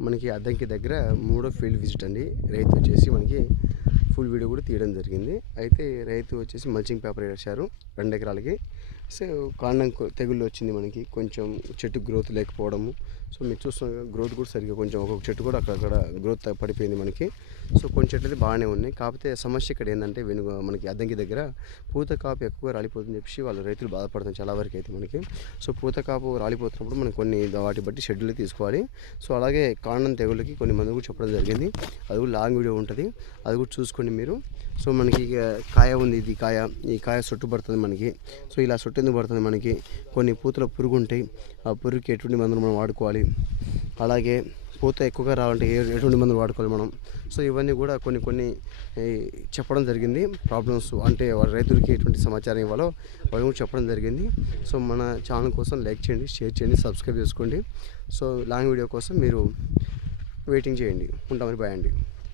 మనకి అద్దంకి దగ్గర మూడో ఫీల్డ్ విజిట్ అండి. రైతు వచ్చేసి మనకి ఫుల్ వీడియో కూడా తీయడం జరిగింది. అయితే రైతు వచ్చేసి మల్చింగ్ పేపర్ వేశారు రెండు ఎకరాలకి. సో కాండం తెగుళ్ళు వచ్చింది మనకి. కొంచెం చెట్టు గ్రోత్ లేకపోవడము. సో మీరు చూస్తున్న గ్రోత్ కూడా సరిగ్గా కొంచెం ఒక్కొక్క చెట్టు కూడా అక్కడక్కడ గ్రోత్ పడిపోయింది మనకి. సో కొన్ని చెట్లు అయితే బాగానే ఉన్నాయి. కాకపోతే సమస్య ఇక్కడ ఏంటంటే వెనుక మనకి అద్దంకి దగ్గర పూత కాపు ఎక్కువ రాలిపోతుందని చెప్పి వాళ్ళు రైతులు బాధపడుతున్నారు చాలా వరకు అయితే మనకి. సో పూత కాపు రాలిపోతున్నప్పుడు మనం కొన్ని వాటి బట్టి షెడ్యూల్ తీసుకోవాలి. సో అలాగే కాండం తెగులకి కొన్ని మంది కూడా చెప్పడం జరిగింది. అది కూడా లాంగ్ వీడియో ఉంటుంది. అది కూడా చూసుకోండి మీరు. సో మనకి కాయ ఉంది ఇది కాయ. ఈ కాయ చుట్టు పడుతుంది మనకి. సో ఇలా చుట్టు ఎందుకు పడుతుంది మనకి? కొన్ని పూతలో పురుగు ఉంటాయి ఆ పురుగుకి ఎటువంటి మందులు మనం వాడుకోవాలి? అలాగే పూత ఎక్కువగా రావాలంటే ఎటువంటి మందులు వాడుకోవాలి మనం? సో ఇవన్నీ కూడా కొన్ని కొన్ని చెప్పడం జరిగింది. ప్రాబ్లమ్స్ అంటే రైతులకి ఎటువంటి సమాచారం ఇవ్వాలో వాళ్ళు కూడా చెప్పడం జరిగింది. సో మన ఛానల్ కోసం లైక్ చేయండి షేర్ చేయండి సబ్స్క్రైబ్ చేసుకోండి. సో లాంగ్ వీడియో కోసం మీరు వెయిటింగ్ చేయండి. ఉంటామని బాయ్ అండి.